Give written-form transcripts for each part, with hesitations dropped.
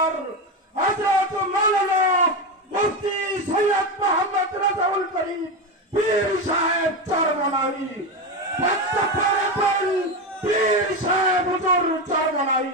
আমার হযরত মাওলানা মুফতি সৈয়দ মোহাম্মদ রাজাউল করিম পীর সাহেব চরমনাই পীর সাহেব হুজুর চরমনাই।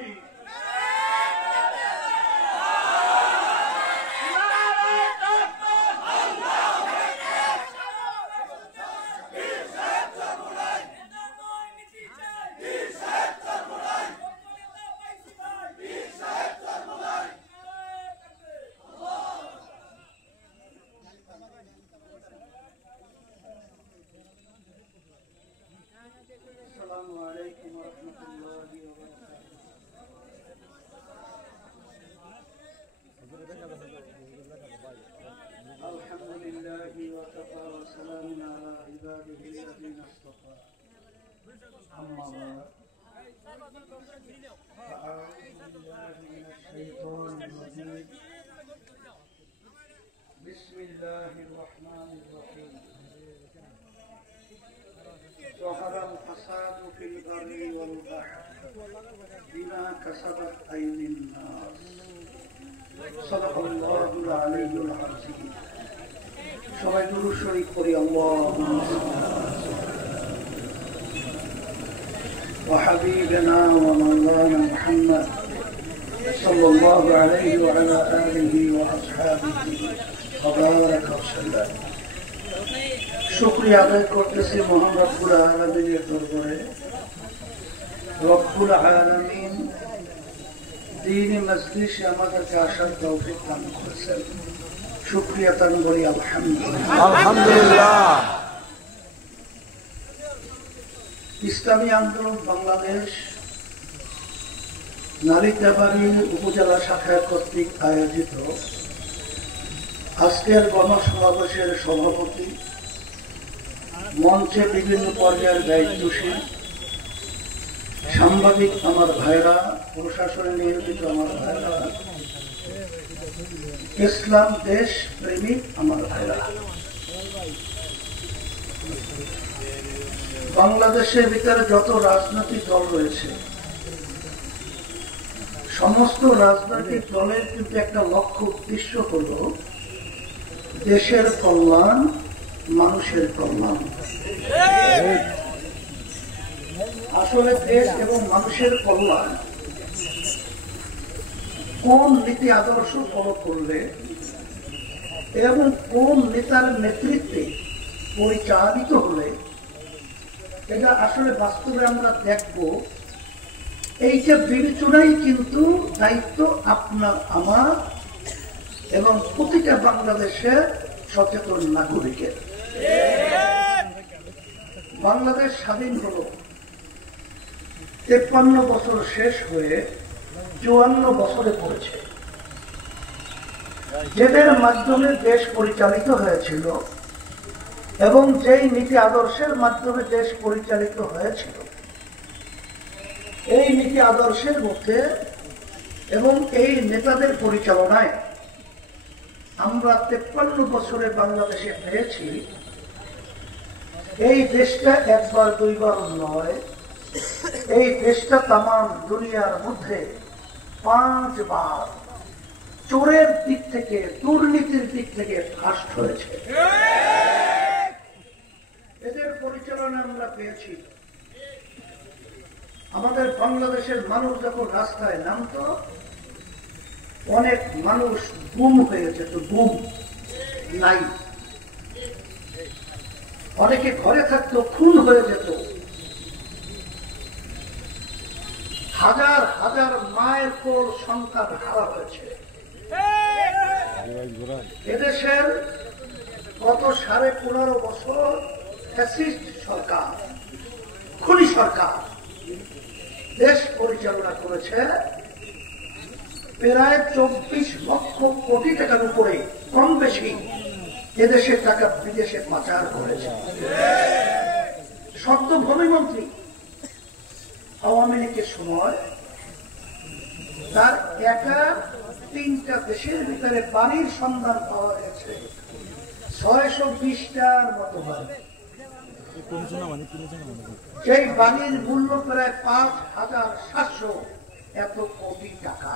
بسم الله الرحمن الرحيم ظهر الفساد في البر والبحر بما كسبت أيدي الناس صدق الله العلي العظيم সবাই দুরূদ শরীফ পড়ি আল্লাহুম্মা وحبيبنا ومولانا محمد صلى الله عليه وعلى آله وأصحابه وبارك وسلم শুকরিয়া আদায় করতেছি মহান রব্বুল আলামিনের দরবারে। রব্বুল আলামিন দ্বীনি মজলিসে আমাদেরকে আসার তৌফিক দান করেছেন, শুকরিয়া দান করি আলহামদুলিল্লাহ। আলহামদুলিল্লাহ। ইসলামী আন্দোলন বাংলাদেশ নালিতাবাড়ী উপজেলা শাখা কর্তৃক আয়োজিত আজকের গণসমাবেশের সভাপতি, মঞ্চে বিভিন্ন পর্যায়ের দায়িত্বশীল সাংবাদিক আমার ভাইরা, প্রশাসনে নিয়োজিত আমার ভাইরা, ইসলাম দেশ প্রেমিক আমার ভাইরা, বাংলাদেশের ভিতরে যত রাজনৈতিক দল রয়েছে সমস্ত রাজনৈতিক দলের কিন্তু একটা লক্ষ্য উদ্দেশ্য হল দেশের কল্যাণ, মানুষের কল্যাণ। আসলে দেশ এবং মানুষের কল্যাণ কোন নীতি আদর্শ ফলো করলে এবং কোন নেতার নেতৃত্বে পরিচালিত হলে এটা আসলে বাস্তবে আমরা দেখব, এইটা বিবেচনাই কিন্তু দায়িত্ব আপনার আমার এবং প্রতিটা বাংলাদেশের সচেতন নাগরিকের। বাংলাদেশ স্বাধীন হল 53 বছর শেষ হয়ে 54 বছরে পড়েছে। যেদের মাধ্যমে দেশ পরিচালিত হয়েছিল এবং যেই নীতি আদর্শের মাধ্যমে দেশ পরিচালিত হয়েছিল, এই নীতি আদর্শের মধ্যে এবং এই নেতাদের পরিচালনায় আমরা 53 বছরে বাংলাদেশে পেয়েছি। এই দেশটা একবার দুইবার নয়, এই দেশটা তামাম দুনিয়ার মধ্যে 5 বার চোরের দিক থেকে, দুর্নীতির দিক থেকে ফার্স্ট হয়েছে। এদের পরিচালনা আমরা পেয়েছি। আমাদের বাংলাদেশের মানুষ যখন রাস্তায় নামতো, অনেক মানুষ গুম হয়ে যেত, গুম নাই। অনেকে ঘরে থাকতো, খুন হয়ে যেত। হাজার হাজার মায়ের কোল সন্তান হারা হয়েছে। এদেশের গত 15.5 বছর ফ্যাসিস্ট সরকার, খুনি সরকার দেশ পরিচালনা করেছে। প্রায় 24 লক্ষ কোটি টাকার উপরে, কম বেশি এদেশের টাকা বিদেশে পাচার করেছে। সদ্য ভূমিমন্ত্রী আওয়ামী লীগের সময় তার একা 3টা দেশের ভিতরে বাড়ির সন্ধান পাওয়া গেছে 620টার মতো বাড়ি। সেই বাড়ির মূল্য প্রায় 5,700 কোটি টাকা।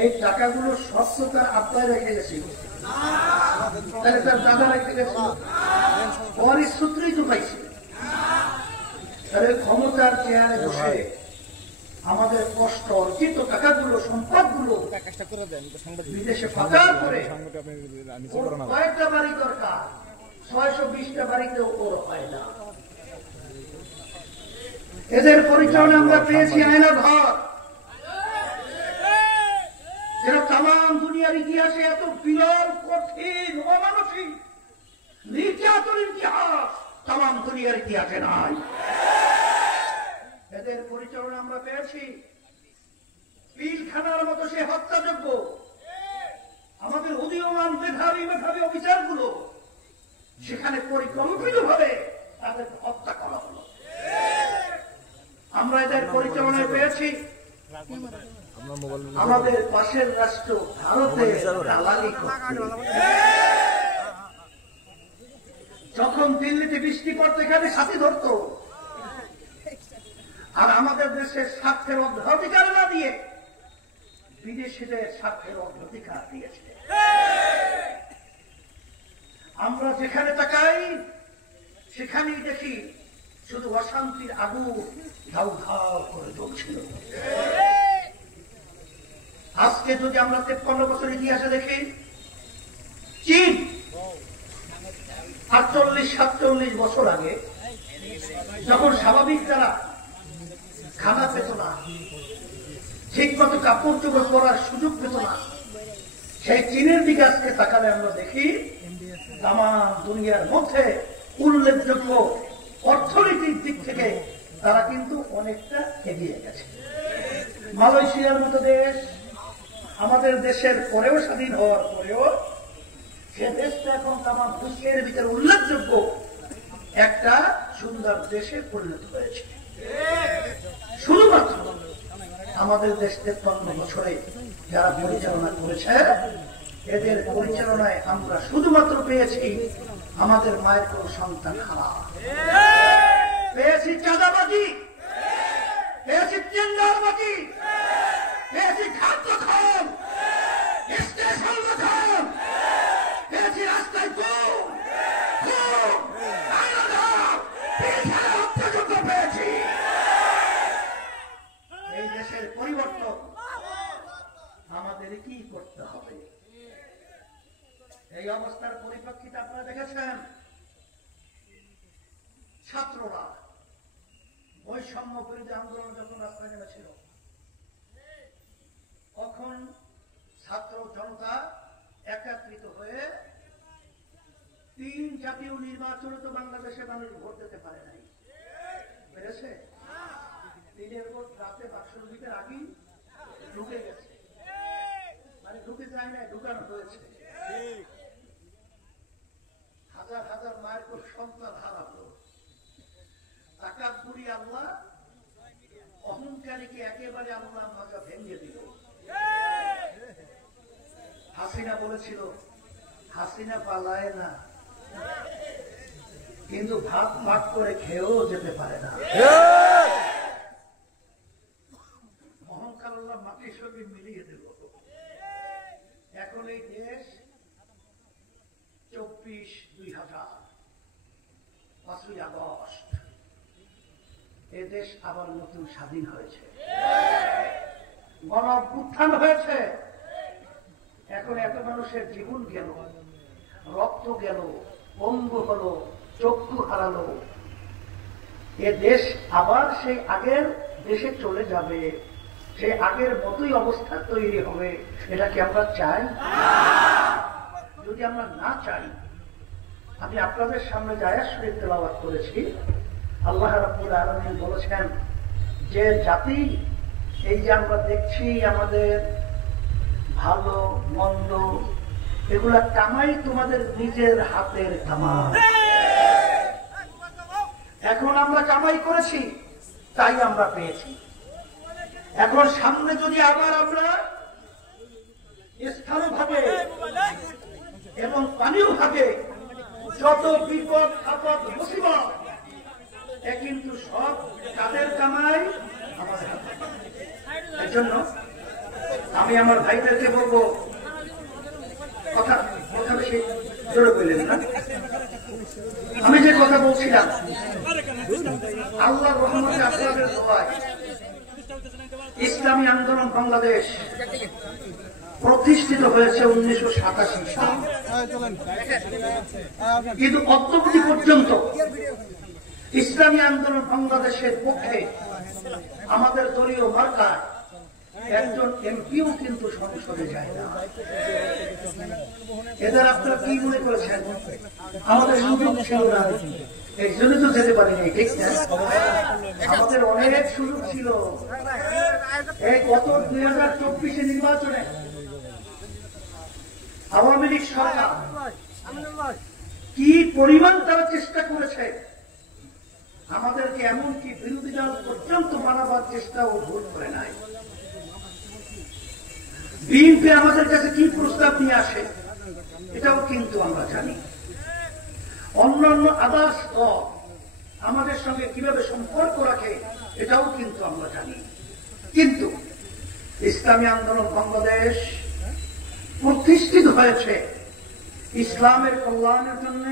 এই টাকাগুলো সব তো তার আব্বাই রেখে গেছে, তাহলে তার দাদা রেখে গেছে, ওর সূত্রেই তো পাইছে। তাহলে ক্ষমতার চেয়ারে বসে আমাদের কষ্ট অর্জিত টাকাগুলো, সম্পদগুলো বিদেশে পাচার করে কয়েকটা বাড়ি দরকার, 620টা বাড়িতেও ওর হয় না। এদের পরিচালনা আমরা পেয়েছি আয়না ঘর, যেটা তাম দুনিয়ার ইতিহাসে এত বিরল, কঠিন, অমানসিক নির্যাতনের ইতিহাস তাম দুনিয়ার ইতিহাসে নাই। এদের পরিচালনা আমরা পেয়েছি পিলখানার মতো সে হত্যাযোগ্য। আমাদের উদীয়মান মেধাবী মেধাবী অফিসারগুলো সেখানে পরিকল্পিতভাবে তাদের হত্যা করা হলো। আমরা এদের পরিচালনায় পেয়েছি আমাদের পাশের রাষ্ট্র ভারতে দালালি করতে। যখন দিল্লিতে বৃষ্টি পড়তো এখানে সাথী ধরত, আর আমাদের দেশের স্বার্থের অগ্রাধিকার না দিয়ে বিদেশিদের স্বার্থের অগ্রাধিকার দিয়েছে। আমরা যেখানে তাকাই সেখানেই দেখি শুধু অশান্তির আগুন ধাউ ধাউ করে জ্বলছিল। আজকে যদি আমরা 53 বছর ইতিহাসে দেখি, চীন 48-47 বছর আগে যখন স্বাভাবিক তারা খানা পেত না, ঠিক মতো কাপড় চোপড় পরার সুযোগ পেত না, সেই চীনের দিকে আজকে তাকালে আমরা দেখি তাম দুনিয়ার মধ্যে উল্লেখযোগ্য অর্থনৈতিক দিক থেকে তারা কিন্তু অনেকটা এগিয়ে গেছে। মালয়েশিয়ার মতো দেশ আমাদের দেশের পরেও, স্বাধীন হওয়ার পরেও, সে দেশটা এখন তাম বিশ্বের ভিতরে উল্লেখযোগ্য একটা সুন্দর দেশে পরিণত হয়েছে। শুধুমাত্র আমাদের দেশ 53 বছরে যারা পরিচালনা করেছে, এদের পরিচালনায় আমরা শুধুমাত্র পেয়েছি আমাদের মায়ের কোন সন্তান হারা, পেয়েছি চাঁদাবাজি, পেয়েছি টেন্ডারবাজি, পেয়েছি খাদ্য খান, স্টেশন খান, পেয়েছি রাস্তায় পেয়েছি। এই দেশের পরিবর্তন আমাদের কি করতে হবে? এই অবস্থার পরিপ্রেক্ষিতে আপনারা দেখেছেন ছাত্ররা বৈষম্য বিরোধী আন্দোলন যখন রাস্তায় নেমেছিল, তখন ছাত্র জনতা একত্রিত হয়ে 3 জাতীয় নির্বাচনে তো বাংলাদেশে মানুষ ভোট দিতে পারে নাই, পেরেছে? 3 ভোট রাতে বাক্সর ভিতরে আগেই ঢুকে গেছে, মানে ঢুকে যায় না, ঢুকানো হয়েছে। হাজার হাজার মায়ের কোন সন্তান হারালো। তাকাব্বুরি আল্লাহ, অহংকারীকে একেবারে আল্লাহ মাজা ভেঙে দিল। হাসিনা বলেছিল হাসিনা পালায় না, কিন্তু ভাত ভাত করে খেয়েও যেতে পারে না। অহংকার আল্লাহ মাটির সঙ্গে মিলিয়ে দিল। এখন এই দেশ 24/2000 5ই আগস্ট এ দেশ আবার নতুন স্বাধীন হয়েছে, গণ অভ্যুত্থান হয়েছে। এখন এত মানুষের জীবন গেল, রক্ত গেল, পঙ্গু হলো, চক্ষু হারালো। এ দেশ আবার সেই আগের দেশে চলে যাবে, সেই আগের মতোই অবস্থা তৈরি হবে। এটা কি আমরা চাই? যদি আমরা না চাই, আমি আপনাদের সামনে আয়াত শরীফ তেলাওয়াত করেছি। আল্লাহ রাব্বুল আলামিন বলেছেন যে জাতি, এই যে আমরা দেখছি আমাদের ভালো মন্দ এগুলা কামাই তোমাদের নিজের হাতের কামাই। এখন আমরা কামাই করেছি তাই আমরা পেয়েছি। এখন সামনে যদি আবার আমরা স্থানীয়ভাবে এবং পানীয় ভাবে যত বিপদ আপদ মুসিবত, এ কিন্তু সব কাদের কামাই? আমাদের। এর জন্য আমি আমার ভাইদেরকে বলবো, কথা কথা বেশি জোরে বললেন না। আমি যে কথা বলছিলাম, আল্লাহর রহমতে আপনাদের দোয়ায় ইসলামী আন্দোলন বাংলাদেশ প্রতিষ্ঠিত হয়েছে 1987 সালে, কিন্তু অদ্যাবধি পর্যন্ত ইসলামী আন্দোলন বাংলাদেশের পক্ষে আমাদের দলীয় মার্কা একজন এমপিও কিন্তু সংসদে যায় না। এদের আপনারা কি মনে করেছেন? আমাদের সুযোগ ছিল না, এই জন্য তো যেতে পারিনি, ঠিক না? আমাদের অনেক সুযোগ ছিল। এই গত 2024 নির্বাচনে আওয়ামী লীগ সরকার কি পরিমাণ তারা চেষ্টা করেছে, আমাদেরকে এমনকি বিরোধী দল পর্যন্ত বানাবার চেষ্টাও ভুল করে নাই। বিএনপি আমাদের কাছে কি প্রস্তাব নিয়ে আসে এটাও কিন্তু আমরা জানি। অন্যান্য আদার্স দল আমাদের সঙ্গে কিভাবে সম্পর্ক রাখে এটাও কিন্তু আমরা জানি। কিন্তু ইসলামী আন্দোলন বাংলাদেশ প্রতিষ্ঠিত হয়েছে ইসলামের কল্যাণের জন্য,